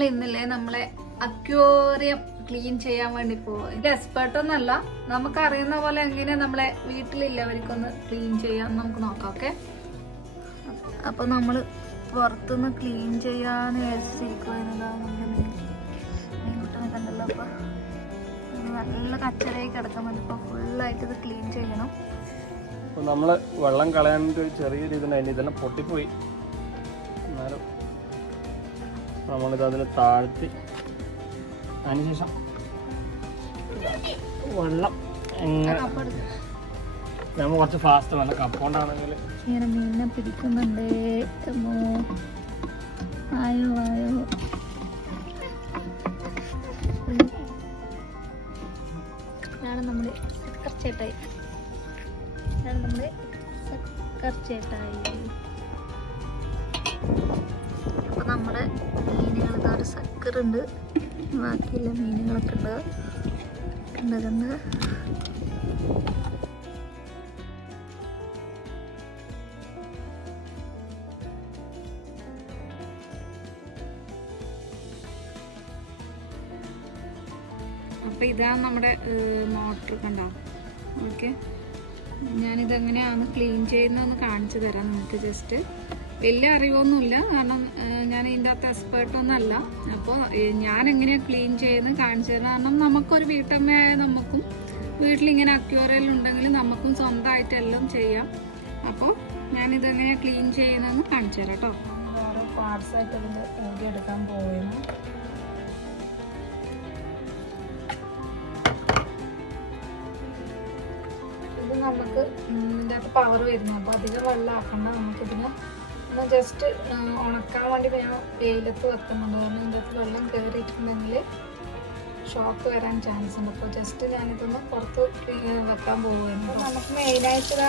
നമ്മൾ ഇന്നലെ നമ്മളെ അക്വേറിയം ക്ലീൻ ചെയ്യാൻ വേണ്ടി പോവാ. ഇത് എക്സ്പെർട്ടൊന്നല്ല, നമുക്ക് അറിയുന്ന പോലെ എങ്ങനെ നമ്മളെ വീട്ടിലുള്ളവർക്കൊന്ന് ക്ലീൻ ചെയ്യാൻ നമുക്ക് നോക്കാം. ഓക്കെ, അപ്പൊ നമ്മള് പുറത്തുനിന്ന് ക്ലീൻ ചെയ്യാന്ന് വിചാരിച്ചിരിക്കുവായിരുന്നല്ലോ. അപ്പൊ നല്ല കച്ചറയായി കിടക്കുന്നുണ്ട്. ഇപ്പൊ ഫുള്ളായിട്ട് ഇത് ക്ലീൻ ചെയ്യണം. അപ്പോൾ നമ്മൾ വെള്ളം കളയാനൊരു ചെറിയ രീതിയിൽ ഇതെല്ലാം പൊട്ടിപ്പോയി. എന്നാലും നമ്മളിത് അതിൽ താഴ്ത്തി അതിനുശേഷം വെള്ളം എങ്ങനെ നമ്മൾ കുറച്ച് ഫാസ്റ്റ് വേണം. കപ്പൗണ്ടാണെങ്കിൽ ഇങ്ങനെ മീനിനെ പിടിക്കുന്നുണ്ട്. ആയോ ആയോ ഇതാണ് നമ്മുടെ ചേട്ടായി. അപ്പൊ നമ്മുടെ മീനുകൾക്ക് ഒരു സക്കറുണ്ട്, ബാക്കിയുള്ള മീനുകളൊക്കെ ഉണ്ട്. കണ്ട് അപ്പൊ ഇതാണ് നമ്മുടെ മോട്ടർ. കണ്ടോ? ഓക്കെ, ഞാനിതെങ്ങനെയാണ് ക്ലീൻ ചെയ്യുന്നതെന്ന് കാണിച്ചു തരാം നിങ്ങൾക്ക്. ജസ്റ്റ് വലിയ അറിവൊന്നുമില്ല, കാരണം ഞാൻ ഇതിൻ്റെ അകത്ത് എക്സ്പേർട്ടൊന്നുമല്ല. അപ്പോൾ ഞാൻ എങ്ങനെയാണ് ക്ലീൻ ചെയ്യുന്നത് കാണിച്ചു തരാം. കാരണം നമുക്കൊരു വീട്ടമ്മയായ നമുക്കും വീട്ടിലിങ്ങനെ അക്വേറിയം ഉണ്ടെങ്കിൽ നമുക്കും സ്വന്തമായിട്ട് എല്ലാം ചെയ്യാം. അപ്പോൾ ഞാനിതെങ്ങനെയാണ് ക്ലീൻ ചെയ്യുന്നതെന്ന് കാണിച്ചു തരാം കേട്ടോ. ഓരോ പാർട്സായിട്ട് ഇതിൻ്റെ ഊരിയെടുക്കാൻ പോവുന്നു. നമുക്ക് ഇതിൻ്റെ അകത്ത് പവർ വരുന്നത്, അപ്പോൾ അധികം വെള്ളം ആക്കണ്ട. നമുക്കിതിനെ ഒന്ന് ജസ്റ്റ് ഉണക്കാൻ വേണ്ടി ഞാൻ വെയിലത്ത് വെക്കുന്നുണ്ട്. കാരണം ഇതിൻ്റെ അകത്ത് വെള്ളം കയറിയിട്ടുണ്ടെങ്കിൽ ഷോക്ക് വരാൻ ചാൻസ് ഉണ്ട്. അപ്പോൾ ജസ്റ്റ് ഞാനിതൊന്ന് പുറത്ത് വെക്കാൻ പോവുകയാണ്. അപ്പോൾ നമുക്ക് മെയിനായിട്ട്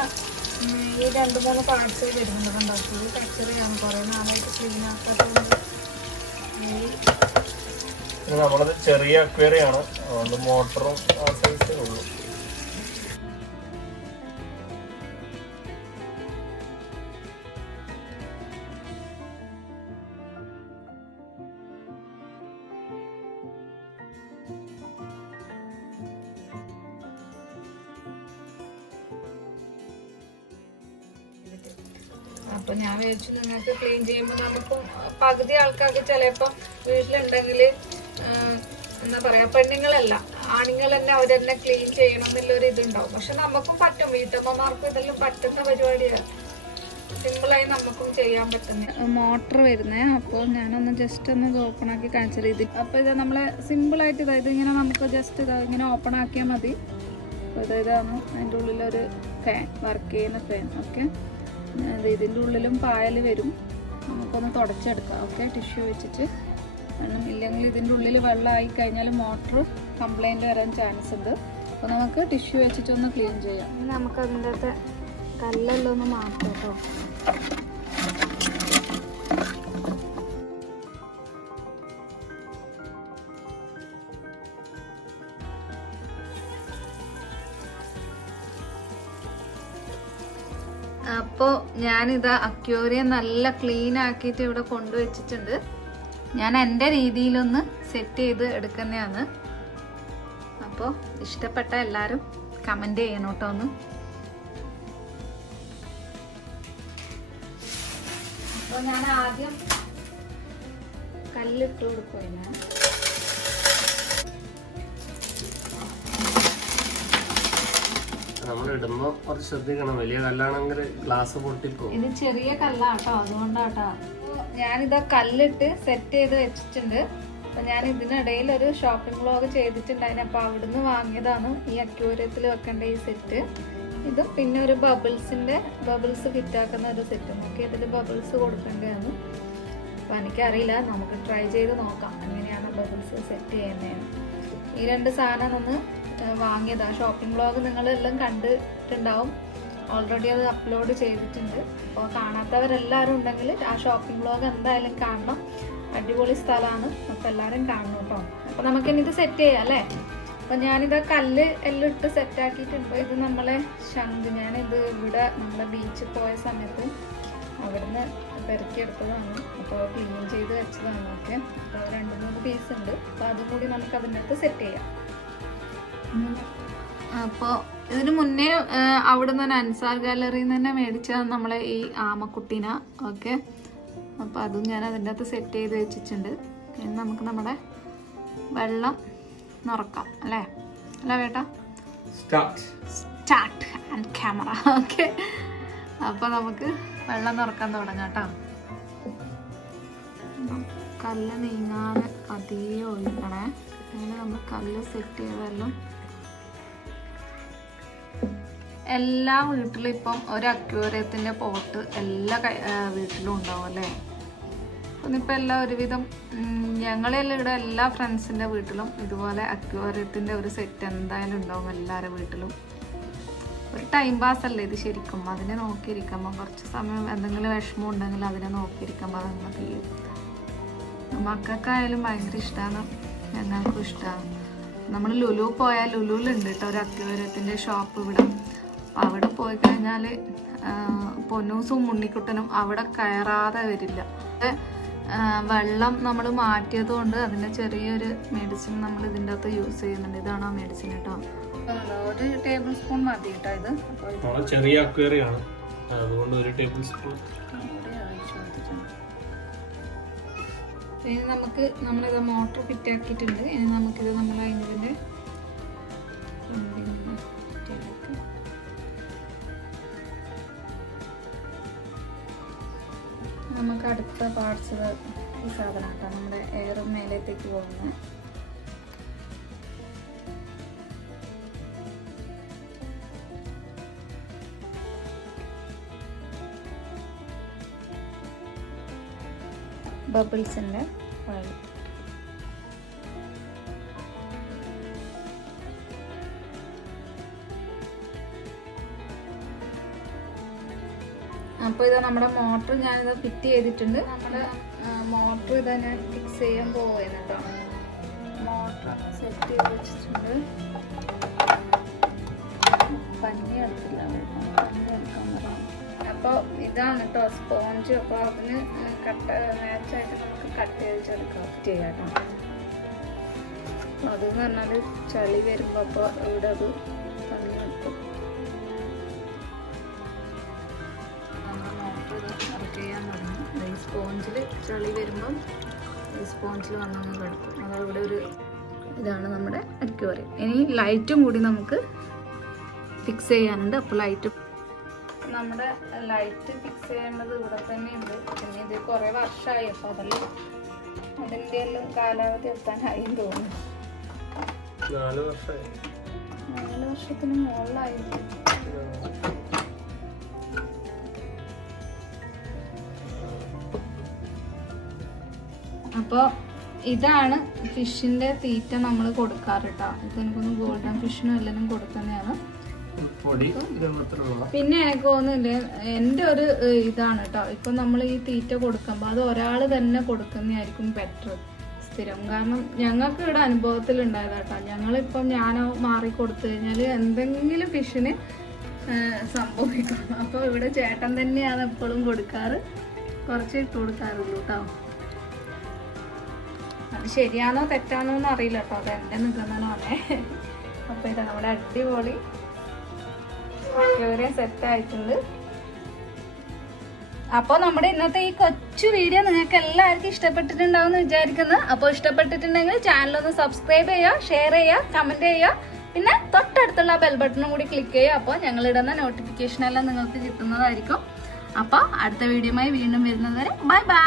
ഈ 2-3 പാർട്സ് വരുന്നുണ്ട്. ഉണ്ടാക്കി ഈ ടെക്സ്ചറാണ് കുറേ നാളായിട്ട് ക്ലീൻ ആക്കാത്തതുകൊണ്ട്. നമ്മളത് ചെറിയ അക്വേറിയം ആണ്, അതുകൊണ്ട് മോട്ടറും ആ സൈസേ ഉള്ളൂ. അപ്പൊ ഞാൻ വിചാരിച്ചു നിങ്ങൾക്ക് ക്ലീൻ ചെയ്യുമ്പോൾ നമുക്കും പകുതി ആൾക്കാർക്ക് ചിലപ്പം വീട്ടിലുണ്ടെങ്കിൽ എന്താ പറയാ, പെണ്ണുങ്ങളല്ല ആണുങ്ങൾ തന്നെ അവരെന്നെ ക്ലീൻ ചെയ്യണം എന്നുള്ളൊരു ഇതുണ്ടാവും. പക്ഷെ നമുക്കും പറ്റും, വീട്ടമ്മമാർക്കും ഇതെല്ലാം പറ്റുന്ന പരിപാടിയാണ്. സിമ്പിളായി നമുക്കും ചെയ്യാൻ പറ്റുന്ന മോട്ടർ വരുന്നേ. അപ്പോൾ ഞാനൊന്ന് ജസ്റ്റ് ഒന്ന് ഓപ്പൺ ആക്കി കാണിച്ചത് ഇത്. അപ്പോൾ ഇത് നമ്മളെ സിമ്പിളായിട്ട് ഇതായത് ഇങ്ങനെ നമുക്ക് ജസ്റ്റ് ഇങ്ങനെ ഓപ്പൺ ആക്കിയാൽ മതി. അപ്പോൾ ഇതാണ് അതിൻ്റെ ഉള്ളിലൊരു ഫാൻ, വർക്ക് ചെയ്യുന്ന ഫാൻ. ഓക്കെ, ഇതിൻ്റെ ഉള്ളിലും പായൽ വരും. നമുക്കൊന്ന് തുടച്ചെടുക്കാം. ഓക്കെ, ടിഷ്യൂ വെച്ചിട്ട്. കാരണം ഇല്ലെങ്കിൽ ഇതിൻ്റെ ഉള്ളിൽ വെള്ളമായി കഴിഞ്ഞാൽ മോട്ടർ കംപ്ലൈൻറ്റ് വരാൻ ചാൻസ് ഉണ്ട്. അപ്പോൾ നമുക്ക് ടിഷ്യൂ വെച്ചിട്ടൊന്ന് ക്ലീൻ ചെയ്യാം. നമുക്കതിൻ്റെ അകത്ത് കല്ലെല്ലാം ഒന്ന് മാറ്റാം കേട്ടോ. അപ്പോൾ ഞാനിതാ അക്വേറിയം നല്ല ക്ലീൻ ആക്കിയിട്ട് ഇവിടെ കൊണ്ടുവച്ചിട്ടുണ്ട്. ഞാൻ എൻ്റെ രീതിയിലൊന്ന് സെറ്റ് ചെയ്ത് എടുക്കുന്നതാണ്. അപ്പോൾ ഇഷ്ടപ്പെട്ട എല്ലാവരും കമൻറ്റ് ചെയ്യണം കേട്ടോ ഒന്ന്. അപ്പോൾ ഞാൻ ആദ്യം കല്ലിട്ട് കൊടുക്കുക. ഞാൻ നമ്മൾ ഇടുമ്പോ കുറച്ച് ശ്രദ്ധിക്കണം. വലിയ കല്ലാണെങ്കിൽ ഗ്ലാസ് പൊട്ടിപ്പോകും. ഇത് ചെറിയ കല്ലാട്ടോ, അതുകൊണ്ടാട്ടോ. ഞാനിതാ കല്ലിട്ട് സെറ്റ് ചെയ്ത് വെച്ചിട്ടുണ്ട്. അപ്പൊ ഞാൻ ഇതിനിടയിൽ ഒരു ഷോപ്പിംഗ് വ്ലോഗ് ചെയ്തിട്ടുണ്ടായിരുന്നു. അപ്പൊ അവിടുന്ന് വാങ്ങിയതാണ് ഈ അക്വേറിയത്തിൽ വെക്കേണ്ട ഈ സെറ്റ്. ഇതും പിന്നെ ഒരു ബബിൾസ് ഫിറ്റാക്കുന്ന ഒരു സെറ്റ്. നോക്കി ഇതിൽ ബബിൾസ് കൊടുക്കേണ്ടതാണ്. അപ്പൊ എനിക്കറിയില്ല, നമുക്ക് ട്രൈ ചെയ്ത് നോക്കാം എങ്ങനെയാണ് ബബിൾസ് സെറ്റ് ചെയ്യുന്നതെന്ന്. ഈ 2 സാധനം ഒന്ന് വാങ്ങിയതാണ്. ഷോപ്പിംഗ് വ്ലോഗ് നിങ്ങളെല്ലാം കണ്ടിട്ടുണ്ടാവും, ഓൾറെഡി അത് അപ്ലോഡ് ചെയ്തിട്ടുണ്ട്. അപ്പോൾ കാണാത്തവരെല്ലാവരും ഉണ്ടെങ്കിൽ ആ ഷോപ്പിംഗ് വ്ലോഗ് എന്തായാലും കാണണം. അടിപൊളി സ്ഥലമാണ്, അപ്പോൾ എല്ലാവരും കാണണം കേട്ടോ. അപ്പോൾ നമുക്കിനി ഇത് സെറ്റ് ചെയ്യാം അല്ലേ. അപ്പോൾ ഞാനിത് കല്ല് എല്ലാം ഇട്ട് സെറ്റാക്കിയിട്ടുണ്ട്. ഇത് നമ്മളെ ശംഖ്, ഞാനിത് ഇവിടെ നമ്മളെ ബീച്ചിൽ പോയ സമയത്ത് അവിടുന്ന് പെറുക്കിയെടുത്തതാണ്. അപ്പോൾ ക്ലീൻ ചെയ്ത് വെച്ചതാണ്. ഓക്കെ, അപ്പോൾ 2-3 പീസ് ഉണ്ട്. അപ്പോൾ അതും കൂടി നമുക്ക് അതിനകത്ത് സെറ്റ് ചെയ്യാം. അപ്പോൾ ഇതിന് മുന്നേ അവിടെ നിന്ന് അൻസാർ ഗാലറിയിൽ നിന്ന് തന്നെ മേടിച്ച നമ്മളെ ഈ ആമക്കുട്ടീന. ഓക്കെ, അപ്പോൾ അതും ഞാൻ അതിൻ്റെ അകത്ത് സെറ്റ് ചെയ്ത് വെച്ചിട്ടുണ്ട്. ഇനി നമുക്ക് നമ്മുടെ വെള്ളം നിറക്കാം അല്ലേ വേട്ടാ? Start and camera. ഓക്കെ, അപ്പോൾ നമുക്ക് വെള്ളം നിറക്കാൻ തുടങ്ങാം കേട്ടോ. കല്ല് നീങ്ങാതെ അധികം ഒഴിക്കണേ. അങ്ങനെ നമ്മൾ കല്ല് സെറ്റ് ചെയ്തെല്ലാം എല്ലാ വീട്ടിലും ഇപ്പം ഒരു അക്വേറിയത്തിൻ്റെ പോട്ട് എല്ലാ വീട്ടിലും ഉണ്ടാവും അല്ലേ? ഇപ്പം എല്ലാം ഒരുവിധം ഞങ്ങളെല്ലാം ഇവിടെ എല്ലാ ഫ്രണ്ട്സിൻ്റെ വീട്ടിലും ഇതുപോലെ അക്വേറിയത്തിൻ്റെ ഒരു സെറ്റ് എന്തായാലും ഉണ്ടാവും എല്ലാവരുടെ വീട്ടിലും. ഒരു ടൈം പാസ് അല്ലേ ഇത് ശരിക്കും. അതിനെ നോക്കിയിരിക്കുമ്പോൾ കുറച്ച് സമയം എന്തെങ്കിലും വിഷമം ഉണ്ടെങ്കിൽ അതിനെ നോക്കിയിരിക്കുമ്പോൾ അതങ്ങനെ തീരും. മക്കൾക്കായാലും ഭയങ്കര ഇഷ്ടമാണ്, ഞങ്ങൾക്കും ഇഷ്ടമാണ്. നമ്മൾ ലുലു പോയാൽ ലുലുവിലുണ്ട് കേട്ടോ ഒരു അക്വേറിയത്തിൻ്റെ ഷോപ്പ് ഇവിടെ. അപ്പം അവിടെ പോയി കഴിഞ്ഞാൽ പൊന്നൂസും ഉണ്ണിക്കുട്ടനും അവിടെ കയറാതെ വരില്ല. വെള്ളം നമ്മൾ മാറ്റിയത് കൊണ്ട് അതിൻ്റെ ചെറിയൊരു മെഡിസിൻ നമ്മൾ ഇതിൻ്റെ അകത്ത് യൂസ് ചെയ്യുന്നുണ്ട്. ഇതാണ് ആ മെഡിസിൻ കേട്ടോ. ഒരു ടേബിൾ സ്പൂൺ മതി കേട്ടോ ഇത്. ചെറിയ അക്വേറിയാണ്, അതുകൊണ്ട് ഒരു ടേബിൾ സ്പൂൺ. ഇനി നമുക്ക് നമ്മളിത് മോട്ടർ ഫിറ്റ് ആക്കിയിട്ടുണ്ട്. ഇനി നമുക്കിത് നമ്മൾ അതിൻ്റെ നമുക്ക് അടുത്ത പാർട്സ് ഈ സാധനമാണ് നമ്മുടെ എയർ മേലേത്തേക്ക് പോകുന്നത്. ബബിൾസിൻ്റെ ഓയിൽ. അപ്പോൾ ഇതാ നമ്മുടെ മോട്ടർ ഞാനിത് ഫിറ്റ് ചെയ്തിട്ടുണ്ട്. നമ്മുടെ മോട്ടർ ഇതാ ഞാൻ ഫിക്സ് ചെയ്യാൻ പോകുന്നത് കേട്ടോ. മോട്ടർ സെറ്റ് ചെയ്ത് വെച്ചിട്ടുണ്ട്. പഞ്ഞി എടുത്തില്ല, പഞ്ഞി എടുക്കാൻ പറയാം. അപ്പോൾ ഇതാണ് കേട്ടോ സ്പോഞ്ച്. അപ്പോൾ അതിന് മാച്ചായിട്ട് നമുക്ക് കട്ട് ചെയ്തെടുക്കാം ചെയ്യാം കേട്ടോ. അതെന്ന് പറഞ്ഞാൽ ചളി വരുമ്പോൾ അപ്പോൾ ഇവിടെ അത് പഞ്ഞി എടുക്കും. ചെയ്യാൻ തുടങ്ങി. ഈ സ്പോഞ്ചിൽ ചളി വരുമ്പം ഈ സ്പോഞ്ചിൽ വന്നങ്ങ് കിടക്കും. അതവിടെ ഒരു ഇതാണ് നമ്മുടെ അക്വേറിയം. ഇനി ലൈറ്റും കൂടി നമുക്ക് ഫിക്സ് ചെയ്യാനുണ്ട്. അപ്പോൾ നമ്മുടെ ലൈറ്റ് ഫിക്സ് ചെയ്യേണ്ടത് ഇവിടെ തന്നെ ഉണ്ട്. പിന്നെ ഇത് കുറേ വർഷമായി. അപ്പോൾ അതിൻ്റെ എല്ലാം കാലാവധി എത്താനായി തോന്നുന്നു. 4 വർഷത്തിന് മുകളിലായിരുന്നു. അപ്പോൾ ഇതാണ് ഫിഷിൻ്റെ തീറ്റ നമ്മൾ കൊടുക്കാറ് കേട്ടോ. ഇപ്പം എനിക്കൊന്ന് ഗോൾഡൻ ഫിഷിനും എല്ലാം കൊടുക്കുന്നതാണ്. പിന്നെ എനിക്ക് തോന്നുന്നില്ലേ എൻ്റെ ഒരു ഇതാണ് കേട്ടോ, ഇപ്പം നമ്മൾ ഈ തീറ്റ കൊടുക്കുമ്പോൾ അത് ഒരാൾ തന്നെ കൊടുക്കുന്നതായിരിക്കും ബെറ്റർ സ്ഥിരം. കാരണം ഞങ്ങൾക്ക് ഇവിടെ അനുഭവത്തിലുണ്ടായത് കേട്ടോ. ഞങ്ങളിപ്പം ഞാനോ മാറി കൊടുത്തു കഴിഞ്ഞാൽ എന്തെങ്കിലും ഫിഷിന് സംഭവിക്കും. അപ്പോൾ ഇവിടെ ചേട്ടൻ തന്നെയാണ് എപ്പോഴും കൊടുക്കാറ്. കുറച്ച് ഇട്ട് കൊടുക്കാറുള്ളൂ കേട്ടോ. അത് ശരിയാണോ തെറ്റാണോ എന്ന് അറിയില്ല കേട്ടോ, അത് എൻ്റെ നിഗമനമാണേ. അപ്പോൾ ഇതാ നമ്മുടെ അടിപൊളി അക്വേറിയം സെറ്റ് ആയിട്ടുണ്ട്. അപ്പോൾ നമ്മുടെ ഇന്നത്തെ ഈ കൊച്ചു വീഡിയോ നിങ്ങൾക്ക് എല്ലാവർക്കും ഇഷ്ടപ്പെട്ടിട്ടുണ്ടാവും എന്ന് വിചാരിക്കുന്നു. അപ്പോൾ ഇഷ്ടപ്പെട്ടിട്ടുണ്ടെങ്കിൽ ചാനലൊന്ന് സബ്സ്ക്രൈബ് ചെയ്യുക, ഷെയർ ചെയ്യുക, കമൻറ്റ് ചെയ്യുക. പിന്നെ തൊട്ടടുത്തുള്ള ബെൽ ബട്ടണും കൂടി ക്ലിക്ക് ചെയ്യുക. അപ്പോൾ ഞങ്ങളിടുന്ന നോട്ടിഫിക്കേഷൻ എല്ലാം നിങ്ങൾക്ക് കിട്ടുന്നതായിരിക്കും. അപ്പോൾ അടുത്ത വീഡിയോയുമായി വീണ്ടും വരുന്നത് വരെ ബൈ ബൈ.